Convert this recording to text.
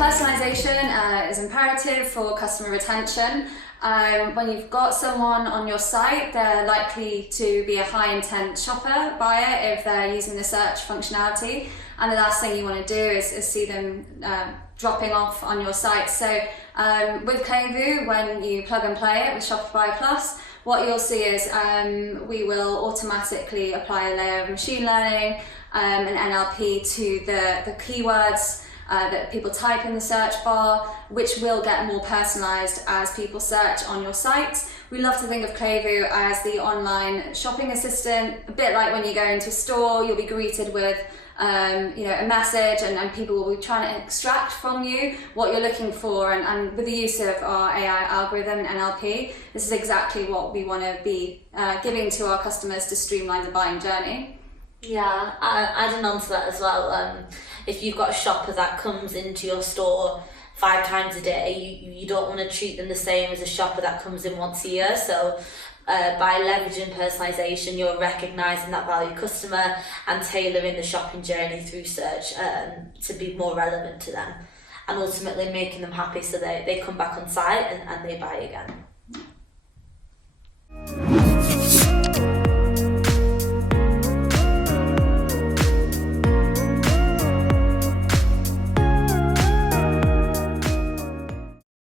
Personalisation is imperative for customer retention. When you've got someone on your site, they're likely to be a high intent shopper buyer if they're using the search functionality, and the last thing you want to do is see them dropping off on your site. So with Klevu, when you plug and play it with Shopify Plus, what you'll see is we will automatically apply a layer of machine learning and NLP to the keywords that people type in the search bar, which will get more personalized as people search on your site. We love to think of Klevu as the online shopping assistant, a bit like when you go into a store, you'll be greeted with a message, and people will be trying to extract from you what you're looking for. And with the use of our AI algorithm, NLP, this is exactly what we want to be giving to our customers to streamline the buying journey. Yeah, adding on to that as well, if you've got a shopper that comes into your store 5 times a day, you don't want to treat them the same as a shopper that comes in once a year. So by leveraging personalisation, you're recognising that valued customer and tailoring the shopping journey through search to be more relevant to them, and ultimately making them happy so they come back on site and they buy again.